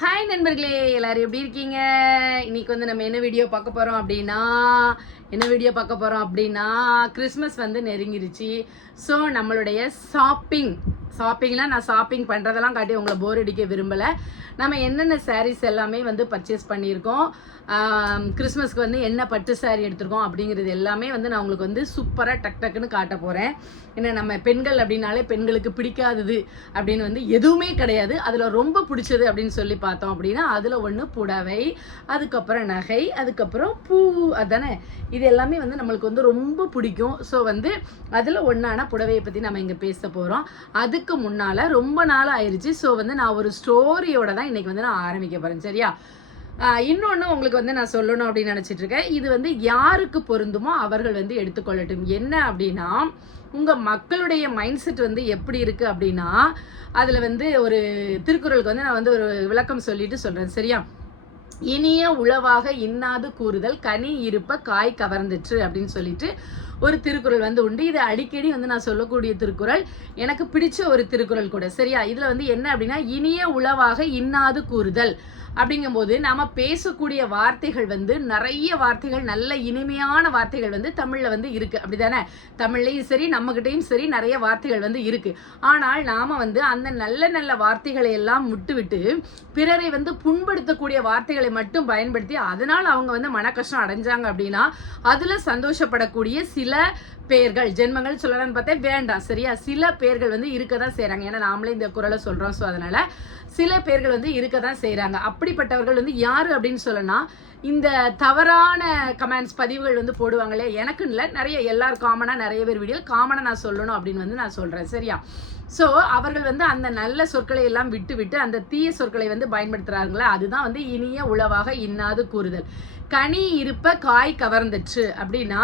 Hi நண்பர்களே, எல்லாரும் எப்படி இருக்கீங்க? இன்னைக்கு வந்து நம்ம என்ன வீடியோ பார்க்க போறோம் அப்படின்னா கிறிஸ்மஸ் வந்து நெருங்கிருச்சு. ஸோ நம்மளுடைய ஷாப்பிங்லாம் நான் ஷாப்பிங் பண்ணுறதெல்லாம் காட்டி உங்களை போர் அடிக்க விரும்பலை. நம்ம என்னென்ன சாரீஸ் எல்லாமே வந்து பர்ச்சேஸ் பண்ணியிருக்கோம், கிறிஸ்மஸ்க்கு வந்து என்ன பட்டு சாரீ எடுத்திருக்கோம் அப்படிங்கிறது எல்லாமே வந்து நான் உங்களுக்கு வந்து சூப்பராக டக்குன்னு காட்ட போகிறேன். ஏன்னா நம்ம பெண்கள் அப்படின்னாலே பெண்களுக்கு பிடிக்காதது அப்படின்னு வந்து எதுவுமே கிடையாது. அதில் ரொம்ப பிடிச்சது அப்படின்னு சொல்லி பார்த்தோம் அப்படின்னா அதில் ஒன்று புடவை, அதுக்கப்புறம் நகை, அதுக்கப்புறம் பூ, அதானே இது எல்லாமே வந்து நம்மளுக்கு வந்து ரொம்ப பிடிக்கும். ஸோ வந்து அதில் ஒன்றான புடவையை பற்றி நம்ம இங்கே பேச போகிறோம். அதுக்கு முன்னால் ரொம்ப நாள் ஆயிடுச்சு. ஸோ வந்து நான் ஒரு ஸ்டோரியோட தான் இன்றைக்கி வந்து நான் ஆரம்பிக்க போகிறேன், சரியா? இன்னொன்று உங்களுக்கு வந்து நான் சொல்லணும் அப்படின்னு நினச்சிட்டு இருக்கேன். இது வந்து யாருக்கு பொருந்துமோ அவர்கள் வந்து எடுத்துக்கொள்ளட்டும். என்ன அப்படின்னா, உங்கள் மக்களுடைய மைண்ட் செட் வந்து எப்படி இருக்குது அப்படின்னா, அதில் வந்து ஒரு திருக்குறளுக்கு வந்து நான் வந்து ஒரு விளக்கம் சொல்லிட்டு சொல்கிறேன், சரியா? இனிய உளவாக இன்னாது கூறுதல் கனி இருப்ப காய் கவர்ந்துச்சு அப்படின்னு சொல்லிட்டு ஒரு திருக்குறள் வந்து உண்டு. இது அடிக்கடி வந்து நான் சொல்லக்கூடிய திருக்குறள், எனக்கு பிடிச்ச ஒரு திருக்குறள் கூட, சரியா? இதில் வந்து என்ன அப்படின்னா, இனிய உளவாக இன்னாது கூறுதல் அப்படிங்கும்போது நாம பேசக்கூடிய வார்த்தைகள் வந்து நிறைய வார்த்தைகள், நல்ல இனிமையான வார்த்தைகள் வந்து தமிழ்ல வந்து இருக்கு, அப்படிதானே? தமிழ்லையும் சரி நம்மகிட்டையும் சரி நிறைய வார்த்தைகள் வந்து இருக்கு. ஆனால் நாம வந்து அந்த நல்ல நல்ல வார்த்தைகளை எல்லாம் விட்டு பிறரை வந்து புண்படுத்தக்கூடிய வார்த்தைகளை மட்டும் பயன்படுத்தி அதனால அவங்க வந்து மன கஷ்டம் அடைஞ்சாங்க அப்படின்னா அதுல சந்தோஷப்படக்கூடிய சில பேர்கள், ஜென்மங்கள் சொல்லலாம்னு பார்த்தா வேண்டாம், சரியா? சில பேர்கள் வந்து இருக்கதான் செய்யறாங்க. ஏன்னா நாமளே இந்த குறளை சொல்றோம். ஸோ அதனால சில பேர்கள் வந்து இருக்கதான் செய்யறாங்க. அப்படிப்பட்டவர்கள் வந்து யாரு அப்படின்னு சொல்லனா, இந்த தவறான கமெண்ட்ஸ் பதிவுகள் வந்து போடுவாங்களே, எனக்குன்னு இல்லை, நிறைய எல்லாரும் காமனாக நிறைய பேர் வீடியோ காமனாக நான் சொல்லணும் அப்படின்னு வந்து நான் சொல்கிறேன், சரியா? ஸோ அவர்கள் வந்து அந்த நல்ல சொற்களை எல்லாம் விட்டு அந்த தீய சொற்களை வந்து பயன்படுத்துகிறாங்களே, அதுதான் வந்து இனிய உளவாக இன்னாது கூறுதல். கனி இருப்ப காய் கவர்ந்துச்சு அப்படின்னா,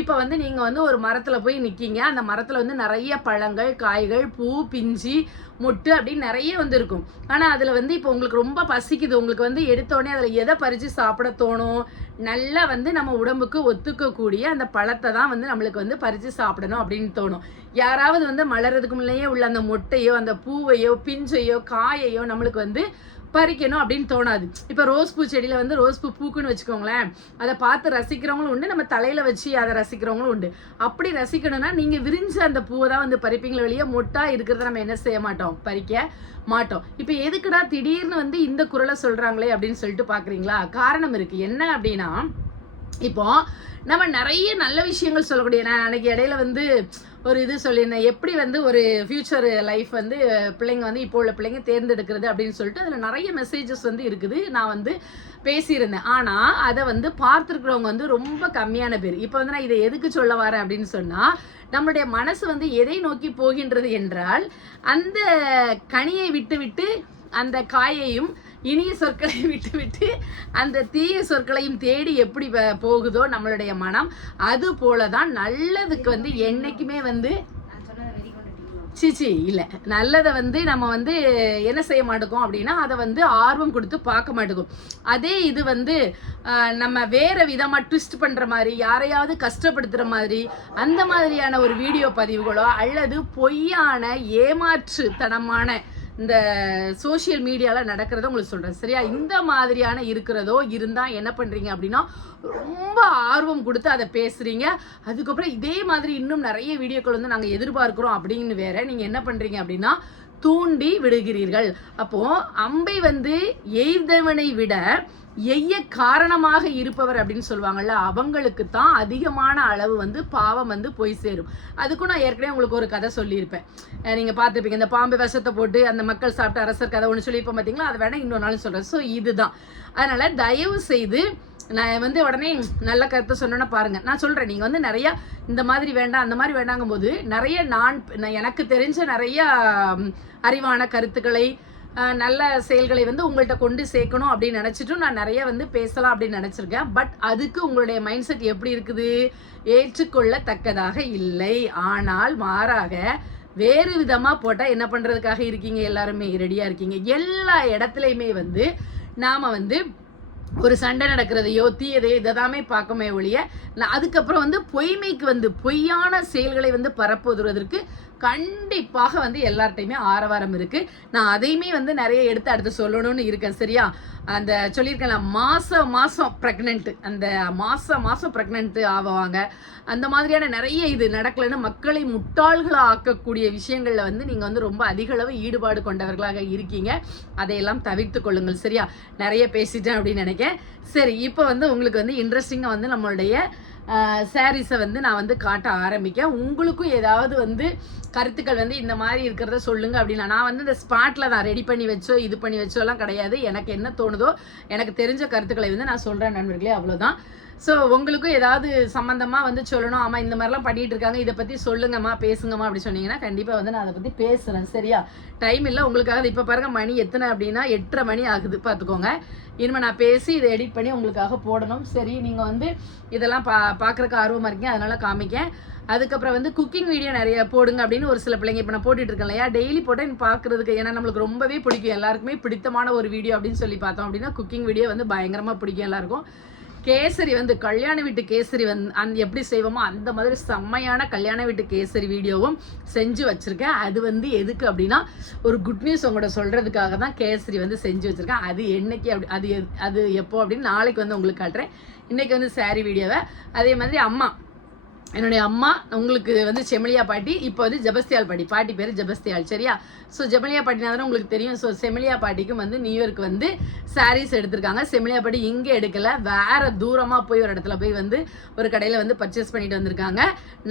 இப்போ வந்து நீங்கள் வந்து ஒரு மரத்தில் போய் நிற்கீங்க. அந்த மரத்தில் வந்து நிறைய பழங்கள், காய்கள், பூ, பிஞ்சி, முட்டு அப்படின்னு நிறைய வந்து இருக்கும். ஆனால் அதில் வந்து இப்போ உங்களுக்கு ரொம்ப பசிக்குது. உங்களுக்கு வந்து எடுத்தோடனே அதில் எதை பறித்து சாப்பிட தோணும்? நல்லா வந்து நம்ம உடம்புக்கு ஒத்துக்கக்கூடிய அந்த பழத்தை தான் வந்து நம்மளுக்கு வந்து பறித்து சாப்பிடணும் அப்படின்னு தோணும். யாராவது வந்து மலர்றதுக்கு முன்னையே உள்ள அந்த மொட்டையோ, அந்த பூவையோ, பிஞ்சையோ, காயையோ நம்மளுக்கு வந்து பறிக்கணும் அப்படின்னு தோணாது. இப்போ ரோஸ் பூ செடியில் வந்து ரோஸ் பூ பூக்குன்னு வச்சுக்கோங்களேன், அதை பார்த்து ரசிக்கிறவங்களும் உண்டு, நம்ம தலையில் வச்சு அதை ரசிக்கிறவங்களும் உண்டு. அப்படி ரசிக்கணும்னா நீங்கள் விரிஞ்ச அந்த பூவை தான் வந்து பறிப்பீங்களே வெளியே, மொட்டா இருக்கிறத நம்ம என்ன செய்ய மாட்டோம், பறிக்க மாட்டோம். இப்போ எதுக்குடா திடீர்னு வந்து இந்த குறளை சொல்கிறாங்களே அப்படின்னு சொல்லிட்டு பார்க்குறீங்களா? காரணம் இருக்குது. என்ன அப்படின்னா, இப்போ நம்ம நிறைய நல்ல விஷயங்கள் சொல்லக்கூடிய, நான் அன்னைக்கு இடையில வந்து ஒரு இது சொல்லியிருந்தேன், எப்படி வந்து ஒரு ஃபியூச்சர் லைஃப் வந்து பிள்ளைங்க வந்து இப்போ உள்ள பிள்ளைங்க தேர்ந்தெடுக்கிறது அப்படின்னு சொல்லிட்டு அதில் நிறைய மெசேஜஸ் வந்து இருக்குது. நான் வந்து பேசியிருந்தேன். ஆனால் அதை வந்து பார்த்துருக்குறவங்க வந்து ரொம்ப கம்மியான பேர். இப்போ வந்து நான் இதை எதுக்கு சொல்ல வரேன் அப்படின்னு சொன்னால், நம்மளுடைய மனசு வந்து எதை நோக்கி போகின்றது என்றால், அந்த கனியை விட்டு அந்த காயையும், இனிய சொற்களை விட்டு அந்த தீய சொற்களையும் தேடி எப்படி போகுதோ நம்மளுடைய மனம், அது போலதான் நல்லதுக்கு வந்து என்னைக்குமே வந்து இல்லை, நல்லதை வந்து நம்ம வந்து என்ன செய்ய மாட்டோம் அப்படின்னா, அதை வந்து ஆர்வம் கொடுத்து பார்க்க மாட்டோம். அதே இது வந்து நம்ம வேற விதமாக ட்விஸ்ட் பண்ணுற மாதிரி, யாரையாவது கஷ்டப்படுத்துகிற மாதிரி, அந்த மாதிரியான ஒரு வீடியோ பதிவுகளோ அல்லது பொய்யான ஏமாற்றுத்தனமான இந்த சோஷியல் மீடியாவில் நடக்கிறத உங்களுக்கு சொல்கிறேன், சரியா? இந்த மாதிரியான இருக்கிறதோ இருந்தால் என்ன பண்ணுறீங்க அப்படின்னா, ரொம்ப ஆர்வம் கொடுத்து அதை பேசுகிறீங்க. அதுக்கப்புறம் இதே மாதிரி இன்னும் நிறைய வீடியோக்கள் வந்து நாங்கள் எதிர்பார்க்குறோம் அப்படின்னு வேற நீங்கள் என்ன பண்ணுறீங்க அப்படின்னா தூண்டி விடுகிறீர்கள். அப்போது அம்பை வந்து எய்தவனை விட எய்ய காரணமாக இருப்பவர் அப்படின்னு சொல்லுவாங்கல்ல, அவங்களுக்கு தான் அதிகமான அளவு வந்து பாவம் வந்து போய் சேரும். அதுக்கும் நான் ஏற்கனவே உங்களுக்கு ஒரு கதை சொல்லியிருப்பேன், நீங்கள் பார்த்துருப்பீங்க. இந்த பாம்பு விஷத்தை போட்டு அந்த மக்கள் சாப்பிட்ட அரசர் கதை ஒன்று சொல்லியிருப்போம் பார்த்தீங்களா? அதை வேணால் இன்னொரு நாள் சொல்கிறேன். ஸோ இதுதான். அதனால் தயவு செய்து நான் வந்து உடனே நல்ல கருத்தை சொன்னோன்னா பாருங்கள், நான் சொல்கிறேன், நீங்கள் வந்து நிறையா இந்த மாதிரி வேண்டாம் அந்த மாதிரி வேண்டாங்கும் போது நிறைய எனக்கு தெரிஞ்ச நிறைய அறிவான கருத்துக்களை, நல்ல செயல்களை வந்து உங்கள்கிட்ட கொண்டு சேர்க்கணும் அப்படின்னு நினச்சிட்டும் நான் நிறைய வந்து பேசலாம் அப்படின்னு நினச்சிருக்கேன். பட் அதுக்கு உங்களுடைய மைண்ட் செட் எப்படி இருக்குது? ஏற்றுக்கொள்ளத்தக்கதாக இல்லை. ஆனால் மாறாக வேறு விதமாக போட்டால் என்ன பண்ணுறதுக்காக இருக்கீங்க? எல்லாருமே ரெடியாக இருக்கீங்க. எல்லா இடத்துலையுமே வந்து நாம் வந்து ஒரு சண்டை நடக்கிறதையோ தீயதையோ இதைதாமே பார்க்கமே ஒழிய, அதுக்கப்புறம் வந்து பொய்மைக்கு வந்து பொய்யான செயல்களை வந்து பரப்புவதற்கு கண்டிப்பாக வந்து எல்லார்ட்டையுமே ஆரவாரம் இருக்கு. நான் அதையுமே வந்து நிறைய எடுத்து அடுத்து சொல்லணும்னு இருக்கேன். சரியா? அந்த சொல்லியிருக்கேன் மாசம் ப்ரெக்னென்ட், அந்த மாசம் ப்ரெக்னென்ட் ஆவாங்க. அந்த மாதிரியான நிறைய இது நடக்கலைன்னு மக்களை முட்டாள்களாக ஆக்கக்கூடிய விஷயங்கள்ல வந்து நீங்க வந்து ரொம்ப அதிக அளவு ஈடுபாடு கொண்டவர்களாக இருக்கீங்க. அதையெல்லாம் தவிர்த்து கொள்ளுங்கள். சரியா? நிறைய பேசிட்டேன் அப்படின்னு நினைக்கிறேன். சரி, இப்போ வந்து உங்களுக்கு வந்து இன்ட்ரெஸ்டிங்கா வந்து நம்மளுடைய சாரீஸை வந்து நான் வந்து காட்ட ஆரம்பிக்கேன். உங்களுக்கும் ஏதாவது வந்து கருத்துக்கள் வந்து இந்த மாதிரி இருக்கிறத சொல்லுங்க அப்படின்னா, நான் வந்து இந்த ஸ்பாட்டில் தான் ரெடி பண்ணி வச்சோ இது பண்ணி வச்சோலாம் கிடையாது. எனக்கு என்ன தோணுதோ எனக்கு தெரிஞ்ச கருத்துக்களை வந்து நான் சொல்கிறேன் நண்பர்களே, அவ்வளோதான். ஸோ உங்களுக்கும் ஏதாவது சம்மந்தமாக வந்து சொல்லணும், ஆமாம் இந்த மாதிரிலாம் பண்ணிகிட்டு இருக்காங்க, இதை பற்றி சொல்லுங்கம்மா பேசுங்கம்மா அப்படி சொன்னீங்கன்னா கண்டிப்பாக வந்து நான் அதை பற்றி பேசுகிறேன். சரியா? டைம் இல்லை உங்களுக்காக. இப்போ பாருங்கள் மணி எத்தனை அப்படின்னா 8:30 மணி ஆகுது பார்த்துக்கோங்க. இனிமேல் நான் பேசி இதை எடிட் பண்ணி உங்களுக்காக போடணும். சரி, நீங்கள் வந்து இதெல்லாம் பார்க்குறக்கு ஆர்வமாக இருக்கீங்க, அதனால் காமிக்கேன். அதுக்கப்புறம் வந்து குக்கிங் வீடியோ நிறைய போடுங்க அப்படின்னு ஒரு சில பிள்ளைங்க இப்போ நான் போட்டுட்டு இருக்கேன் இல்லையா, டெய்லி போட்டால் எனக்கு பார்க்குறதுக்கு, ஏன்னா நம்மளுக்கு ரொம்பவே பிடிக்கும், எல்லாருக்குமே பிடித்தமான ஒரு வீடியோ அப்படின்னு சொல்லி பார்த்தோம் அப்படின்னா குக்கிங் வீடியோ வந்து பயங்கரமாக பிடிக்கும் எல்லாருக்கும். கேசரி வந்து கல்யாண வீட்டு கேசரி வந்து எப்படி செய்வோமோ அந்த மாதிரி செம்மையான கல்யாண வீட்டு கேசரி வீடியோவும் செஞ்சு வச்சுருக்கேன். அது வந்து எதுக்கு அப்படின்னா ஒரு குட் நியூஸ் உங்கள்கிட்ட சொல்கிறதுக்காக தான் கேசரி வந்து செஞ்சு வச்சுருக்கேன். அது என்னைக்கு அப்படி அது எப்போ அப்படின்னு நாளைக்கு வந்து உங்களுக்கு காட்டுறேன். இன்றைக்கி வந்து சாரீ வீடியோவை. அதே மாதிரி என்னுடைய அம்மா உங்களுக்கு வந்து செமிலியா பாட்டி, இப்போ வந்து ஜெபஸ்தியால் பாட்டி பேர் ஜெபஸ்தியால். சரியா? ஸோ ஜெமிலியா பாட்டினா தானே உங்களுக்கு தெரியும். ஸோ செமிலியா பாட்டிக்கும் வந்து நியூ இயர்க்கு வந்து சாரீஸ் எடுத்திருக்காங்க. செமிலியா பாட்டி இங்கே எடுக்கலை, வேற தூரமாக போய் ஒரு இடத்துல போய் வந்து ஒரு கடையில் வந்து பர்ச்சேஸ் பண்ணிட்டு வந்திருக்காங்க.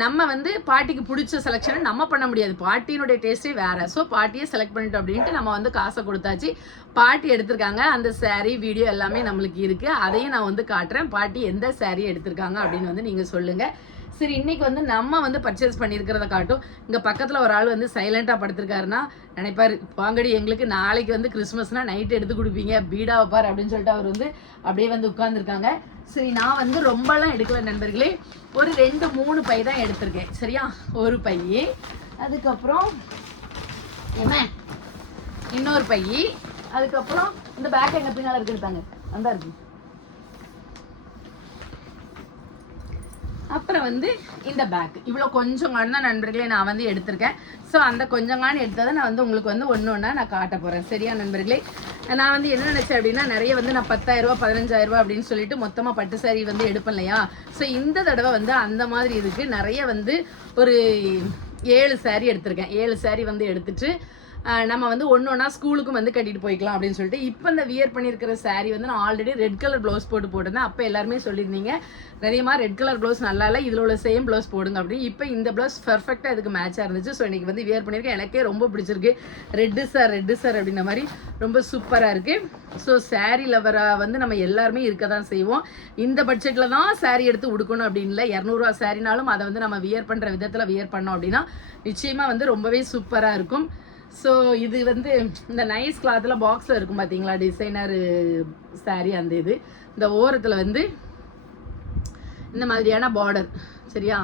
நம்ம வந்து பாட்டிக்கு பிடிச்ச செலெக்ஷனை நம்ம பண்ண முடியாது, பாட்டியினுடைய டேஸ்ட்டே வேறு. ஸோ பாட்டியை செலக்ட் பண்ணிட்டோம் அப்படின்ட்டு நம்ம வந்து காசை கொடுத்தாச்சு. பாட்டி எடுத்திருக்காங்க. அந்த சாரீ வீடியோ எல்லாமே நம்மளுக்கு இருக்குது, அதையும் நான் வந்து காட்டுறேன். பாட்டி எந்த சாரீ எடுத்திருக்காங்க அப்படின்னு வந்து நீங்கள் சொல்லுங்கள். சரி, இன்னைக்கு வந்து நம்ம வந்து பர்ச்சேஸ் பண்ணியிருக்கிறத காட்டும். இங்கே பக்கத்தில் ஒரு ஆள் வந்து சைலண்டாக படுத்திருக்காருன்னா நினைப்பார், வாங்கடி எங்களுக்கு நாளைக்கு வந்து கிறிஸ்மஸ்னா நைட் எடுத்து கொடுப்பீங்க, பீடா வைப்பார் அப்படின்னு சொல்லிட்டு அவர் வந்து அப்படியே வந்து உட்காந்துருக்காங்க. சரி, நான் வந்து ரொம்பலாம் எடுக்கல நண்பர்களே, ஒரு 2-3 பை தான் எடுத்திருக்கேன். சரியா? ஒரு பை, அதுக்கப்புறம் என்ன இன்னொரு பை, அதுக்கப்புறம் இந்த பேக் எங்கள் பின்னால் இருக்குதாங்க அந்த இருக்கு. அப்புறம் வந்து இந்த பேக் இவ்வளோ கொஞ்சம் தான் நண்பர்களே நான் வந்து எடுத்திருக்கேன். ஸோ அந்த கொஞ்சங்கான்னு எடுத்ததை நான் வந்து உங்களுக்கு வந்து ஒன்று ஒன்றா நான் காட்ட போகிறேன். சரியா நண்பர்களே? நான் வந்து என்ன நினச்சேன் அப்படின்னா நிறைய வந்து நான் 10,000 15,000 அப்படின்னு சொல்லிட்டு மொத்தமாக பட்டு சாரி வந்து எடுப்பேன் இல்லையா. ஸோ இந்த தடவை வந்து அந்த மாதிரி இதுக்கு நிறைய வந்து ஒரு 7 சாரி எடுத்திருக்கேன். 7 சாரி வந்து எடுத்துட்டு நம்ம வந்து ஒன்று ஒன்றா ஸ்கூலுக்கும் வந்து கட்டிட்டு போய்க்கலாம் அப்படின்னு சொல்லிட்டு இப்போ இந்த வியர் பண்ணியிருக்கிற சாரீ வந்து நான் ஆல்ரெடி ரெட் கலர் ப்ளவுஸ் போட்டிருந்தேன். அப்போ எல்லாருமே சொல்லியிருந்தீங்க நிறையமா ரெட் கலர் ப்ளவுஸ் நல்லா இல்லை, இதில் உள்ள சேம் ப்ளவுஸ் போடுங்க அப்படின்னு. இப்போ இந்த ப்ளவுஸ் பர்ஃபெக்டாக இதுக்கு மேட்சாக இருந்துச்சு. ஸோ இன்றைக்கி வந்து வியர் பண்ணியிருக்கேன். எனக்கே ரொம்ப பிடிச்சிருக்கு. ரெட்டு சார் அப்படின்ற மாதிரி ரொம்ப சூப்பராக இருக்குது. ஸோ சாரீ லவராக வந்து நம்ம எல்லாருமே இருக்க தான் செய்வோம். இந்த பட்ஜெட்டில் தான் சாரீ எடுத்து உடுக்கணும் அப்படின்னு இல்லை. 200 சாரினாலும் அதை வந்து நம்ம வியர் பண்ணுற விதத்தில் வியர் பண்ணோம் அப்படின்னா நிச்சயமாக வந்து ரொம்பவே சூப்பராக இருக்கும். ஸோ இது வந்து இந்த நைஸ் கிளாத்தில் பாக்ஸில் இருக்கும் பார்த்தீங்களா, டிசைனர் சாரீ. அந்த இது இந்த ஓரத்தில் வந்து இந்த மாதிரியான பார்டர். சரியா?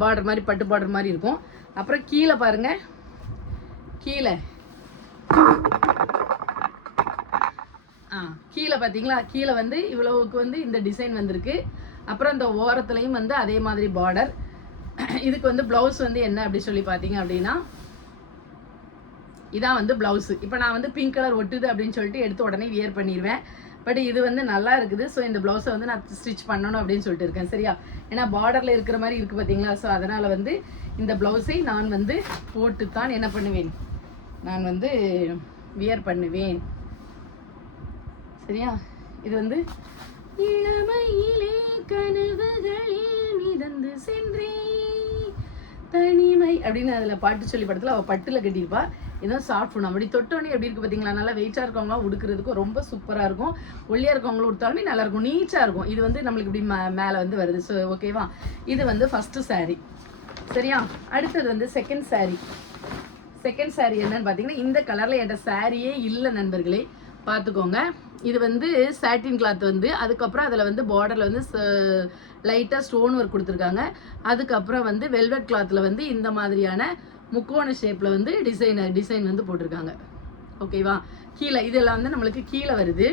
பார்டர் மாதிரி பட்டு பார்டர் மாதிரி இருக்கும். அப்புறம் கீழே பாருங்கள், கீழே பார்த்தீங்களா, கீழே வந்து இவ்வளவுக்கு வந்து இந்த டிசைன் வந்திருக்கு. அப்புறம் இந்த ஓரத்துலையும் வந்து அதே மாதிரி பார்டர். இதுக்கு வந்து ப்ளவுஸ் வந்து என்ன அப்படி சொல்லி பார்த்தீங்க அப்படின்னா இதான் வந்து ப்ளவுஸு. இப்போ நான் வந்து பிங்க் கலர் ஒட்டுது அப்படின்னு சொல்லிட்டு எடுத்து உடனே வியர் பண்ணிடுவேன். பட் இது வந்து நல்லா இருக்குது. ஸோ இந்த ப்ளவுஸை வந்து நான் ஸ்டிச் பண்ணணும் அப்படின்னு சொல்லிட்டு இருக்கேன். சரியா? ஏன்னா பார்டரில் இருக்கிற மாதிரி இருக்குது பார்த்தீங்களா. ஸோ அதனால் வந்து இந்த ப்ளவுஸை நான் வந்து போட்டு தான் என்ன பண்ணுவேன், நான் வந்து வியர் பண்ணுவேன். சரியா? இது வந்து இளமையிலே கனவுகளில் மிதந்து சென்றேன் தனிமை அப்படின்னு அதில் பாட்டு சொல்லி படத்தில் அவள் பட்டில் கட்டியிருப்பா. இதுவும் சாஃப்ட் ஃபுட் அப்படி தொட்டோன்னே எப்படி இருக்குது பார்த்தீங்களா. நல்லா வெயிட்டாக இருக்கவங்களாம் உடுக்கிறதுக்கும் ரொம்ப சூப்பராக இருக்கும். ஒல்லியாக இருக்கவங்களும் உடுத்தாலுமே நல்லாயிருக்கும், நீட்டாக இருக்கும். இது வந்து நம்மளுக்கு இப்படி மேலே வந்து வருது. ஸோ ஓகேவா? இது வந்து ஃபஸ்ட்டு சாரீ. சரியா? அடுத்தது வந்து செகண்ட் சாரீ என்னன்னு பார்த்தீங்கன்னா இந்த கலரில் என்கிட்ட சாரியே இல்லை நண்பர்களே, பார்த்துக்கோங்க. இது வந்து சாட்டின் கிளாத் வந்து அதுக்கப்புறம் அதில் வந்து பார்டரில் வந்து லைட்டாக ஸ்டோன் ஒர்க் கொடுத்துருக்காங்க. அதுக்கப்புறம் வந்து வெல்வெட் கிளாத்தில் வந்து இந்த மாதிரியான முக்கோண ஷேப்பில் வந்து டிசைன் வந்து போட்டிருக்காங்க. ஓகேவா? கீழே இதெல்லாம் வந்து நம்மளுக்கு கீழே வருது.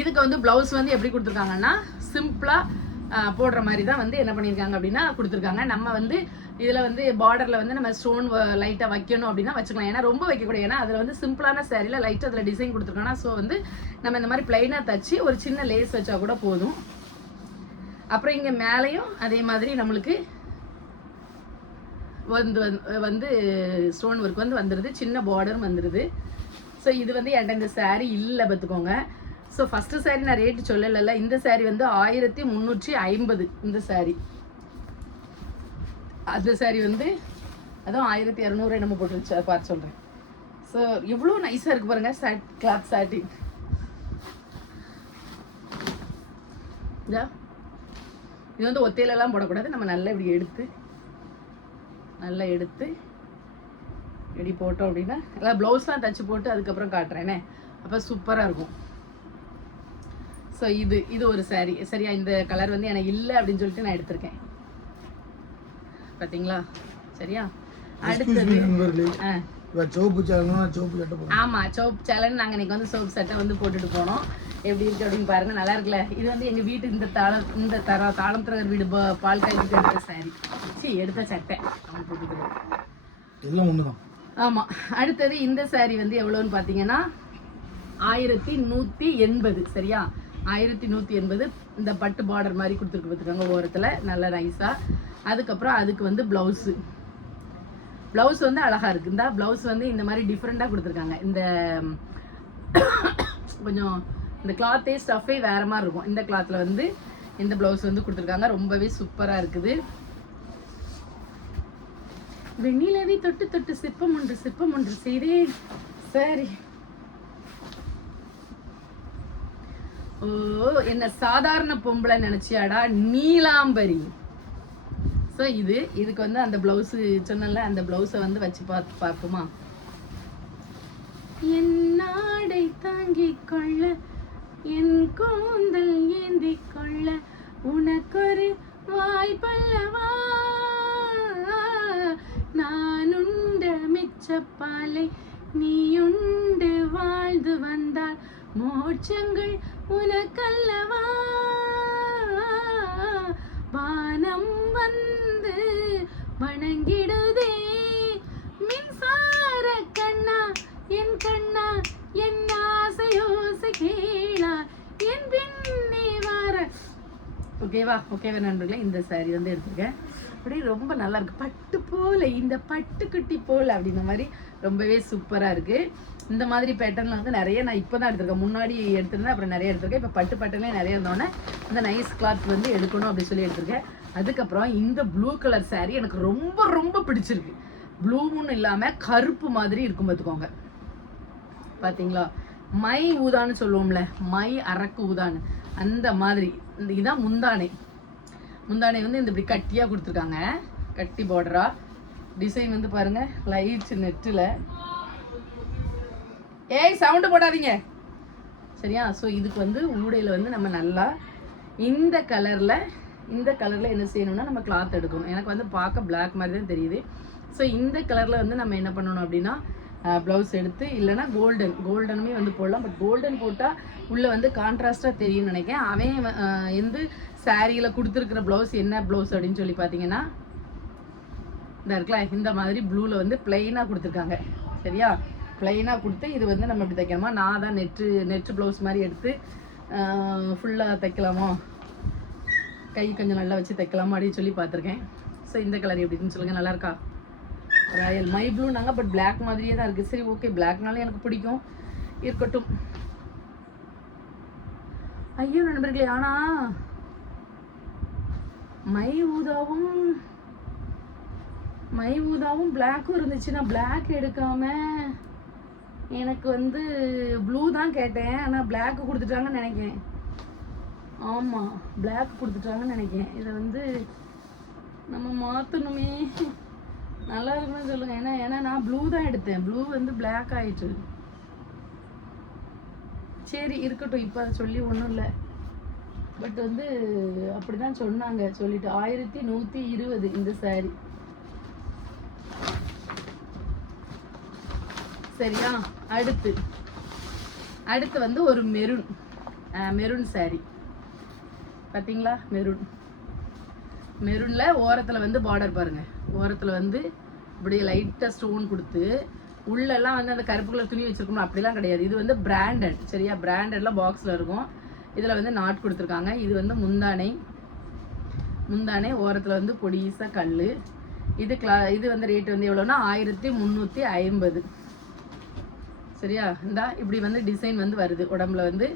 இதுக்கு வந்து ப்ளவுஸ் வந்து எப்படி கொடுத்துருக்காங்கன்னா சிம்பிளாக போடுற மாதிரி தான் வந்து என்ன பண்ணியிருக்காங்க அப்படின்னா கொடுத்துருக்காங்க. நம்ம வந்து இதில் வந்து பார்டரில் வந்து நம்ம ஸ்டோன் லைட்டாக வைக்கணும் அப்படின்னா வச்சுக்கலாம். ஏன்னா ரொம்ப வைக்கக்கூடாது. ஏன்னா அதில் வந்து சிம்பிளான சாரியில் லைட்டாக அதில் டிசைன் கொடுத்துருக்கோன்னா ஸோ வந்து நம்ம இந்த மாதிரி பிளைனாக தச்சு ஒரு சின்ன லேஸ் வச்சா கூட போதும். அப்புறம் இங்கே மேலேயும் அதே மாதிரி நம்மளுக்கு வந்து ஸ்டோன் ஒர்க் வந்து வந்துடுது, சின்ன பார்டரும் வந்துடுது. ஸோ இது வந்து என்கிட்ட இந்த சாரீ இல்லை பார்த்துக்கோங்க. ஸோ ஃபஸ்ட்டு சாரீ நான் ரேட்டு சொல்லலைல்ல. இந்த சாரீ வந்து 1350 இந்த சாரீ. அந்த சாரீ வந்து அதுவும் 1200 நம்ம போட்டுருச்சு. அதை பார்த்து சொல்கிறேன். ஸோ எவ்வளோ நைஸாக இருக்குது பாருங்கள் கிளாத் சாட்டின். இது வந்து ஒத்தையிலலாம் போடக்கூடாது. நம்ம நல்லா இப்படி எடுத்து இப்படி போட்டோம் அப்படின்னா எல்லாம் ப்ளவுஸ்லாம் தச்சு போட்டு அதுக்கப்புறம் காட்டுறேனே, அப்போ சூப்பராக இருக்கும். ஸோ இது ஒரு சாரீ. சரியா, இந்த கலர் வந்து எனக்கு இல்லை அப்படின்னு சொல்லிட்டு நான் எடுத்திருக்கேன். பார்த்தீங்களா? சரியா, அடுத்தது ஆமா சோப்பு சேலன். நாங்கள் இன்னைக்கு வந்து சோப்பு சட்டை வந்து போட்டுட்டு போனோம். எப்படி இருக்கு அப்படின்னு பாருங்க. நல்லா இருக்குல்ல. இது வந்து எங்க வீட்டு இந்த தாளம் திறகர் வீடு பால் காய்ச்சி எடுத்த சாரி, எடுத்த சட்டை அவன் போட்டுக்கிறோம். எல்லாம் ஒண்ணுதான். ஆமா. அடுத்தது இந்த சாரி வந்து எவ்வளவுன்னு பாத்தீங்கன்னா 1180. சரியா, 1180. இந்த பட்டு பார்டர் மாதிரி கொடுத்துருக்கு பார்த்துக்கோங்க ஓரத்துல, நல்ல நைஸா. அதுக்கப்புறம் அதுக்கு வந்து பிளவுஸ் வந்து அழகா இருக்கு. இந்த பிளவுஸ் வந்து இந்த மாதிரி டிஃப்ரெண்டா கொடுத்துருக்காங்க. இந்த கொஞ்சம் இந்த கிளாத்தே ஸ்டஃபே வேற மாதிரி இருக்கும். இந்த கிளாத்ல வந்து இந்த பிளவுஸ் வந்து கொடுத்துருக்காங்க. ரொம்பவே சூப்பரா இருக்குது. வெண்ணிலவி தொட்டு தொட்டு சிற்பம் ஒன்று செய்தே. சரி, ஓ என்ன சாதாரண பொம்பளை நினைச்சியாடா நீலாம்பரி. ஸோ இதுக்கு வந்து அந்த பிளவுஸ் சொன்னல, அந்த பிளவுஸை வந்து வச்சு பார்ப்போமா. என் நாடை தாங்கிக் கொள்ள, என் கூந்தல் ஏந்தி கொள்ள, உனக்கொரு வாய்ப்பல்லவா, நான் உண்ட மிச்சப்பாலை நீயுண்டு வாழ்ந்து வந்தால் மோட்சங்கள் உனக்கல்லவா, வானம் வந்து வணங்கிடுதே மின்சார கண்ணா, என் கண்ணா என் ஆசையோசை கேளா, என் பின்னே வார. ஓகேவா நண்பர்களே, இந்த சாரி வந்து எடுத்துருக்கேன். அப்படியே ரொம்ப நல்லா இருக்கு. பட்டு போல, இந்த பட்டுக்குட்டி போல அப்படின்ற மாதிரி ரொம்பவே சூப்பரா இருக்கு. இந்த மாதிரி பேட்டர்ன்ல வந்து நிறைய நான் இப்போதான் எடுத்திருக்கேன். முன்னாடி எடுத்திருந்தேன், அப்புறம் நிறைய எடுத்திருக்கேன். இப்போ பட்டு பேட்டர்னே நிறைய இருந்தோன்னே இந்த நைஸ் கிளாத் வந்து எடுக்கணும் அப்படின்னு சொல்லி எடுத்திருக்கேன். அதுக்கப்புறம் இந்த ப்ளூ கலர் சாரி எனக்கு ரொம்ப ரொம்ப பிடிச்சிருக்கு. ப்ளூன்னு இல்லாம கருப்பு மாதிரி இருக்கும் பார்த்துக்கோங்க. பாத்தீங்களா, மை ஊதான்னு சொல்லுவோம்ல, மை அரக்கு ஊதான்னு அந்த மாதிரி. இதுதான் முந்தானை வந்து இந்த இப்படி கட்டியா கொடுத்துருக்காங்க. கட்டி பார்டரா டிசைன் வந்து பாருங்க, லைட் நெட்டில். ஏய் சவுண்டு போடாதீங்க சரியா. ஸோ இதுக்கு வந்து ஊடையில் வந்து நம்ம நல்லா இந்த கலரில் என்ன செய்யணும்னா நம்ம கிளாத் எடுக்கணும். எனக்கு வந்து பார்க்க பிளாக் மாதிரி தான் தெரியுது. ஸோ இந்த கலரில் வந்து நம்ம என்ன பண்ணணும் அப்படின்னா ப்ளவுஸ் எடுத்து, இல்லைனா கோல்டனுமே வந்து போடலாம். பட் கோல்டன் போட்டால் உள்ளே வந்து கான்ட்ராஸ்டாக தெரியும்னு நினைக்கிறேன். அவன் எந்த சாரியில் கொடுத்துருக்குற ப்ளவுஸ் என்ன ப்ளவுஸ் அப்படின்னு சொல்லி பார்த்தீங்கன்னா இந்த இருக்கலாம், இந்த மாதிரி ப்ளூவில் வந்து பிளெயினாக கொடுத்துருக்காங்க. சரியா, பிளெயினாக கொடுத்து இது வந்து நம்ம எப்படி தைக்கணுமா, நான் தான் நெட்டு ப்ளவுஸ் மாதிரி எடுத்து ஃபுல்லாக தைக்கலாமா, கை கொஞ்சம் நல்லா வச்சு தைக்கலாமா அப்படின்னு சொல்லி பார்த்துருக்கேன். ஸோ இந்த கலர் எப்படின்னு சொல்லுங்கள், நல்லா இருக்கா? ராயல் மை ப்ளூனாங்க, பட் பிளாக் மாதிரியே தான் இருக்குது. சரி ஓகே, பிளாக்னாலும் எனக்கு பிடிக்கும், இருக்கட்டும். ஐயோ நண்பர்களே, ஆனால் மை ஊதாவும் பிளாக்கும் இருந்துச்சு. நான் பிளாக் எடுக்காம எனக்கு வந்து ப்ளூ தான் கேட்டேன். ஆனால் பிளாக் கொடுத்துட்டாங்கன்னு நினைக்கிறேன். ஆமாம், பிளாக் கொடுத்துட்டாங்கன்னு நினைக்கிறேன். இதை வந்து நம்ம மாற்றணுமே. நல்லா இருக்குன்னு சொல்லுங்க. ஏன்னா நான் ப்ளூ தான் எடுத்தேன். ப்ளூ வந்து பிளாக் ஆயிட்டு. சரி இருக்கட்டும், இப்போ அதை சொல்லி ஒன்றும் இல்லை. பட் வந்து அப்படிதான் சொன்னாங்க. சொல்லிட்டு 1120 இந்த சாரி. சரியா, அடுத்து வந்து ஒரு மெரூன் சாரி. பார்த்தீங்களா, மெரூன்ல ஓரத்தில் வந்து பார்டர் பாருங்க, ஓரத்தில் வந்து இப்படி லைட்டாக ஸ்டோன் கொடுத்து உள்ளெல்லாம் வந்து அந்த கருப்பு கலர் துணி வச்சுருக்கணும் அப்படிலாம் கிடையாது. இது வந்து பிராண்டட், சரியா? பிராண்டட்லாம் பாக்ஸில் இருக்கும். இதில் வந்து நாட் கொடுத்துருக்காங்க. இது வந்து முந்தானை ஓரத்தில் வந்து பொடிசாக கல். இது வந்து ரேட் வந்து எவ்வளோன்னா 1350, சரியா? இந்தா இப்படி வந்து டிசைன் வந்து வருது. உடம்புல வந்து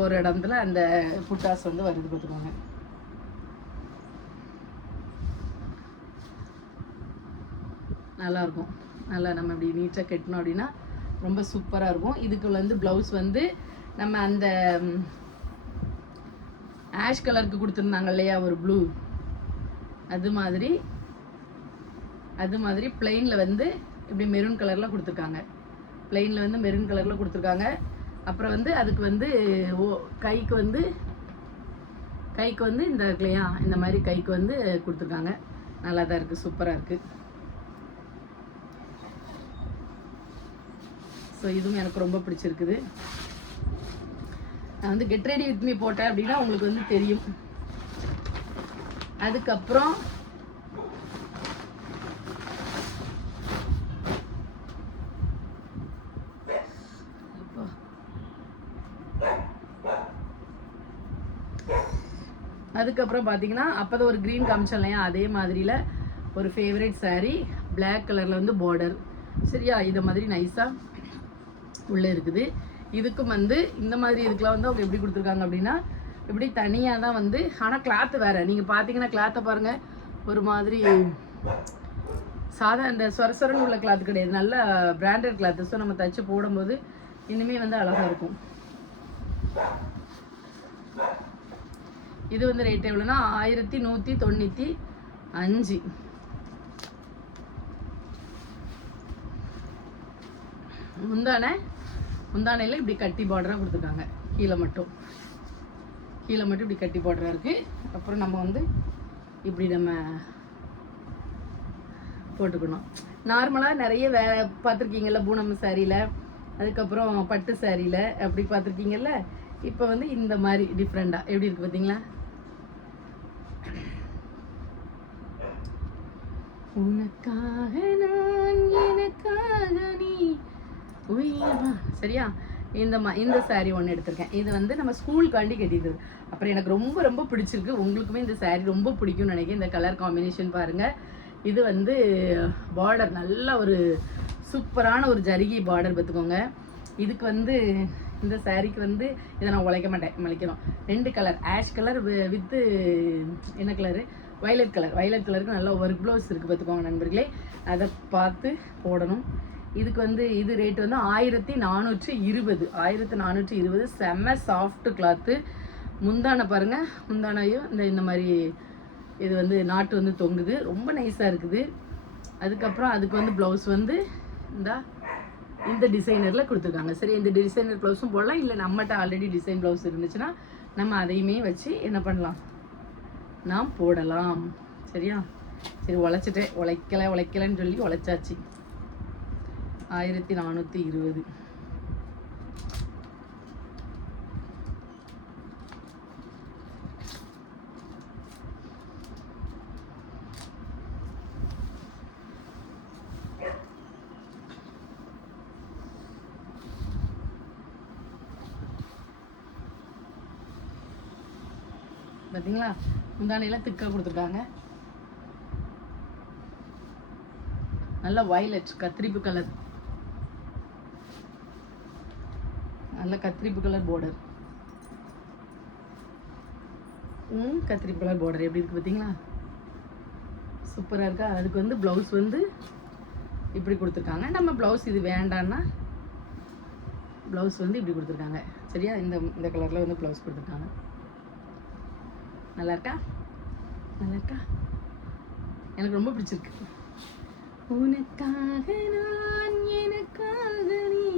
ஒரு இடத்துல அந்த புட்டாஸ் வந்து வருது, பார்த்துக்கோங்க. நல்லாயிருக்கும். நல்லா நம்ம இப்படி நீட்டாக கட்டணும் அப்படின்னா ரொம்ப சூப்பராக இருக்கும். இதுக்கு வந்து ப்ளவுஸ் வந்து நம்ம அந்த ஆஷ் கலருக்கு கொடுத்துருந்தாங்க இல்லையா, ஒரு ப்ளூ, அது மாதிரி பிளெயினில் வந்து இப்படி மெரூன் கலரில் கொடுத்துருக்காங்க. பிளெயினில் வந்து மெரூன் கலரில் கொடுத்துருக்காங்க. அப்புறம் வந்து அதுக்கு வந்து கைக்கு வந்து இந்த இல்லையா, இந்த மாதிரி கைக்கு வந்து கொடுத்துருக்காங்க. நல்லா தான் இருக்குது, சூப்பராக இருக்குது. ஸோ இதுவும் எனக்கு ரொம்ப பிடிச்சிருக்குது. நான் வந்து கெட் ரெடி வித் மீ போட்டேன் அப்படின்னா உங்களுக்கு வந்து தெரியும். அதுக்கப்புறம் பார்த்தீங்கன்னா அப்போதான் ஒரு க்ரீன் காமிச்சோம் இல்லையா, அதே மாதிரியில் ஒரு ஃபேவரட் saree பிளாக் கலரில் வந்து பார்டர், சரியா? இதை மாதிரி நைஸாக உள்ளே இருக்குது. இதுக்கும் வந்து இந்த மாதிரி இதுக்கெலாம் வந்து அவங்க எப்படி கொடுத்துருக்காங்க அப்படின்னா இப்படி தனியாக தான் வந்து, ஆனால் கிளாத்து வேறு. நீங்கள் பார்த்தீங்கன்னா கிளாத்தை பாருங்கள், ஒரு மாதிரி சாதா இந்த சொரசொரன்னு உள்ள கிளாத் கிடையாது, நல்ல பிராண்டட் கிளாத்து. ஸோ நம்ம தச்சு போடும்போது இனிமேல் வந்து அழகாக இருக்கும். இது வந்து ரேட் எவ்வளோன்னா 1195. முந்தானையில் இப்படி கட்டி பார்டராக கொடுத்துருக்காங்க. கீழே மட்டும் இப்படி கட்டி பார்டராக இருக்குது. அப்புறம் நம்ம வந்து இப்படி நம்ம போட்டுக்கணும். நார்மலாக நிறைய பார்த்துருக்கீங்கல்ல, பூனம் சாரியில், அதுக்கப்புறம் பட்டு சாரியில் அப்படி பார்த்துருக்கீங்கல்ல. இப்போ வந்து இந்த மாதிரி டிஃப்ரெண்ட்டாக எப்படி இருக்குது பார்த்தீங்களா? உனக்காக நான் எனக்காக நீ உயிரா, சரியா? இந்த saree ஒன்று எடுத்திருக்கேன். இது வந்து நம்ம ஸ்கூலுக்காண்டி கட்டிடுது. அப்புறம் எனக்கு ரொம்ப ரொம்ப பிடிச்சிருக்கு. உங்களுக்குமே இந்த saree ரொம்ப பிடிக்கும்னு நினைக்கிறேன். இந்த கலர் காம்பினேஷன் பாருங்கள். இது வந்து பார்டர் நல்ல ஒரு சூப்பரான ஒரு ஜரிகை பார்டர் பார்த்துக்கோங்க. இதுக்கு வந்து இந்த சாரீக்கு வந்து இதை நான் உழைக்க மாட்டேன், மலிக்கணும். 2 கலர், ஆஷ் கலர் வித்து என்ன கலரு, வயலட் கலருக்கு நல்ல ஒர்க் ப்ளவுஸ் இருக்குது பார்த்துக்கோங்க நண்பர்களே. அதை பார்த்து போடணும். இதுக்கு வந்து இது ரேட் வந்து 1420. செம்ம சாஃப்ட் கிளாத்து. முந்தானை பாருங்கள், முந்தானையும் இந்த மாதிரி இது வந்து நாட்டு வந்து தொங்குது, ரொம்ப நைஸாக இருக்குது. அதுக்கப்புறம் அதுக்கு வந்து ப்ளவுஸ் வந்து இந்த டிசைனரில் கொடுத்துருக்காங்க. சரி, இந்த டிசைனர் ப்ளவுஸும் போடலாம், இல்லை நம்மகிட்ட ஆல்ரெடி டிசைன் ப்ளவுஸ் இருந்துச்சுன்னா நம்ம அதையுமே வச்சு என்ன பண்ணலாம், நாம் போடலாம். சரியா? சரி, உழைக்கலைன்னு சொல்லி உழைச்சாச்சு. 1420. பார்த்தீங்களா? முந்தானையெல்லாம் திக்காக கொடுத்துருக்காங்க. நல்ல வயலட் கத்திரிப்பு கலர், நல்ல கத்திரிப்பு கலர் பார்டர். கத்திரிப்பு கலர் பார்டர் எப்படி இருக்குது பார்த்தீங்களா? சூப்பராக இருக்கா? அதுக்கு வந்து ப்ளவுஸ் வந்து இப்படி கொடுத்துருக்காங்க. நம்ம ப்ளவுஸ் இது வேண்டான்னா ப்ளவுஸ் வந்து இப்படி கொடுத்துருக்காங்க. சரியா? இந்த கலரில் வந்து ப்ளவுஸ் கொடுத்துருக்காங்க. நல்லா இருக்கா? எனக்கு ரொம்ப பிடிச்சிருக்கு. உனக்காக நான் எனக்காக நீ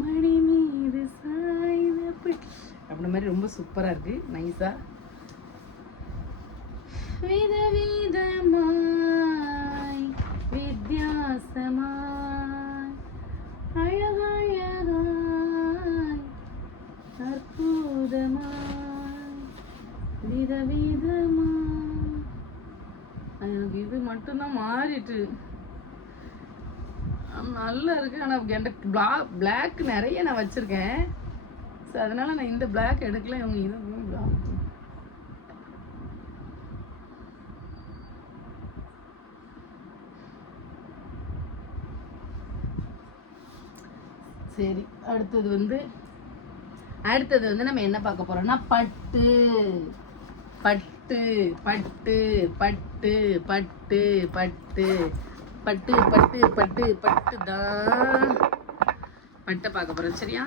மணி மீது சாய்ந்த அப்படி மாதிரி ரொம்ப சூப்பராக இருக்கு, நைஸா. விதவிதமாய் வித்தியாசமாய் அழகழகாய் அற்புதமாய் விதவிதமாய். எனக்கு இது மட்டும்தான் ஃபேவரேட்டு, நல்லா இருக்கு. ஆனால் எனக்கு பிளாக் நிறைய நான் வச்சுருக்கேன். ஸோ அதனால் நான் இந்த பிளாக் எடுக்கல. இவங்க இது பிளாக். சரி, அடுத்தது வந்து நம்ம என்ன பார்க்க போறோம்னா பட்டு பட்டு பட்டு பட்டு பட்டு பட்டு பட்டு பட்டு பட்டு பட்டு தான் பட்டை பார்க்க போறோம். சரியா?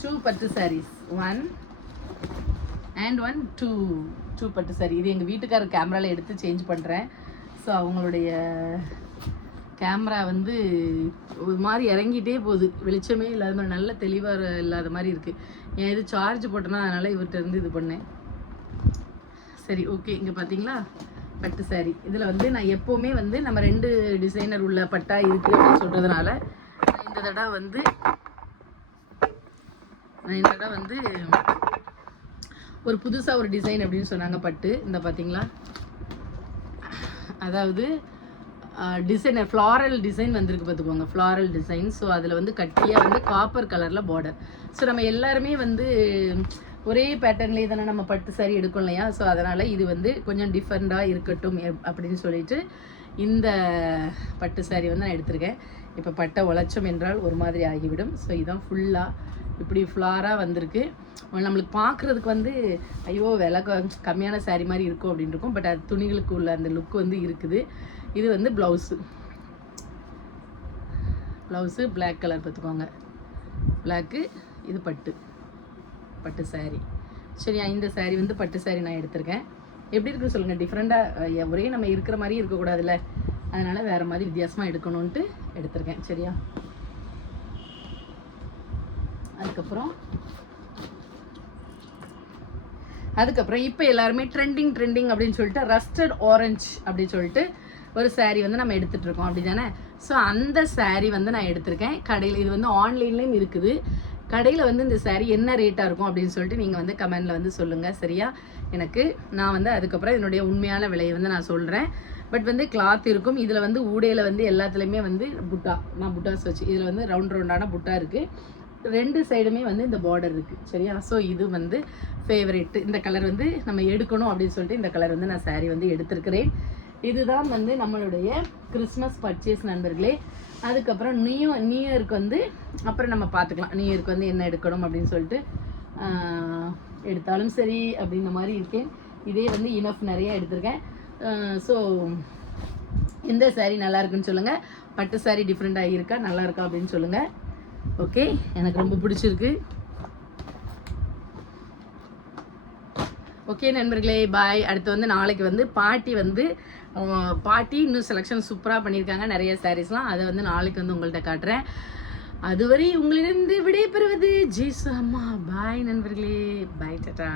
2 பட்டு சாரீஸ், 1 and 1 2 பட்டு சாரி. இது எங்கள் வீட்டுக்காரர் கேமராவில் எடுத்து சேஞ்ச் பண்ணுறேன். ஸோ அவங்களுடைய கேமரா வந்து ஒரு மாதிரி இறங்கிட்டே போகுது, வெளிச்சமே இல்லாத மாதிரி, நல்ல தெளிவாக இல்லாத மாதிரி இருக்குது. ஏன் இது சார்ஜ் போட்டேன்னா அதனால் இவர்கிட்ட இருந்து இது பண்ணேன். சரி, ஓகே. இங்கே பார்த்தீங்களா பட்டு சாரி. இதில் வந்து நான் எப்போவுமே வந்து நம்ம 2 டிசைனர் உள்ள பட்டா இருக்குது அப்படின்னு சொல்கிறதுனால இந்த தடவை வந்து ஒரு புதுசாக ஒரு டிசைன் அப்படின்னு சொன்னாங்க பட்டு. இந்த பார்த்தீங்களா, அதாவது டிசைனர் ஃப்ளாரல் டிசைன் வந்திருக்கு பார்த்துக்கோங்க, ஃப்ளாரல் டிசைன். ஸோ அதில் வந்து கட்டியாக வந்து காப்பர் கலரில் பார்டர். ஸோ நம்ம எல்லாருமே வந்து ஒரே பேட்டர்ன்லேயே தானே நம்ம பட்டு சாரி எடுக்கணும் இல்லையா? ஸோ அதனால் இது வந்து கொஞ்சம் டிஃப்ரெண்ட்டாக இருக்கட்டும் அப்படின்னு சொல்லிட்டு இந்த பட்டு சாரி வந்து நான் எடுத்திருக்கேன். இப்போ பட்டை உழைச்சோம் என்றால் ஒரு மாதிரி ஆகிவிடும். ஸோ இதுதான் ஃபுல்லாக இப்படி ஃப்ளாராக வந்திருக்கு. நம்மளுக்கு பார்க்குறதுக்கு வந்து ஐயோ விலை கம்மியான சாரி மாதிரி இருக்கும் அப்படின்னு இருக்கும். பட் அது துணிகளுக்கு உள்ள அந்த லுக் வந்து இருக்குது. இது வந்து ப்ளவுஸு பிளாக் கலர் பார்த்துக்கோங்க, பிளாக்கு. இது பட்டு சாரி. சரியா? இந்த சாரி வந்து பட்டு சாரி நான் எடுத்திருக்கேன். எப்படி இருக்குன்னு சொல்லுங்கள். டிஃப்ரெண்ட்டாக ஒரே நம்ம இருக்கிற மாதிரி இருக்கக்கூடாதுல்ல, அதனால் வேறு மாதிரி வித்தியாசமாக எடுக்கணுன்ட்டு எடுத்திருக்கேன். சரியா? அதுக்கப்புறம் இப்போ எல்லாருமே ட்ரெண்டிங் அப்படின்னு சொல்லிட்டு ரஸ்டட் ஆரஞ்ச் அப்படின்னு சொல்லிட்டு ஒரு சாரீ வந்து நம்ம எடுத்துகிட்டு இருக்கோம், அப்படி தானே? ஸோ அந்த சாரீ வந்து நான் எடுத்திருக்கேன் கடையில். இது வந்து ஆன்லைன்லேயும் இருக்குது. கடையில் வந்து இந்த சாரீ என்ன ரேட்டாக இருக்கும் அப்படின்னு சொல்லிட்டு நீங்கள் வந்து கமெண்டில் வந்து சொல்லுங்கள். சரியா? நான் வந்து அதுக்கப்புறம் இதனுடைய உண்மையான விலையை வந்து நான் சொல்கிறேன். பட் வந்து கிளாத் இருக்கும். இதில் வந்து ஊடையில் வந்து எல்லாத்துலேயுமே வந்து நான் புட்டாஸ் வச்சு இதில் வந்து ரவுண்டான புட்டா இருக்குது. 2 சைடுமே வந்து இந்த பார்டர் இருக்குது. சரியா? ஸோ இது வந்து ஃபேவரேட்டு. இந்த கலர் வந்து நம்ம எடுக்கணும் அப்படின்னு சொல்லிட்டு இந்த கலர் வந்து நான் சாரீ வந்து எடுத்திருக்கிறேன். இதுதான் வந்து நம்மளுடைய கிறிஸ்மஸ் பர்ச்சேஸ் நண்பர்களே. அதுக்கப்புறம் நியூ இயருக்கு வந்து அப்புறம் நம்ம பார்த்துக்கலாம். நியூ இயருக்கு வந்து என்ன எடுக்கணும் அப்படின்னு சொல்லிட்டு எடுத்தாலும் சரி அப்படின்ற மாதிரி இருக்கேன். இதே வந்து இனஃப் நிறைய எடுத்திருக்கேன். ஸோ இந்த சாரீ நல்லா இருக்குன்னு சொல்லுங்கள். பட்டு சாரீ டிஃப்ரெண்ட்டாக இருக்கா, நல்லா இருக்கா அப்படின்னு சொல்லுங்கள். ஓகே, எனக்கு ரொம்ப பிடிச்சிருக்கு. ஓகே நண்பர்களே, பாய். அடுத்து வந்து நாளைக்கு வந்து பாட்டி இன்னும் செலெக்ஷன் சூப்பராக பண்ணியிருக்காங்க, நிறைய சாரீஸ்லாம். அதை வந்து நாளைக்கு வந்து உங்கள்கிட்ட காட்டுறேன். அதுவரை உங்களிடம் விடைபெறுவது ஜெய்சு அம்மா. பாய் நண்பர்களே, பாய், டாடா.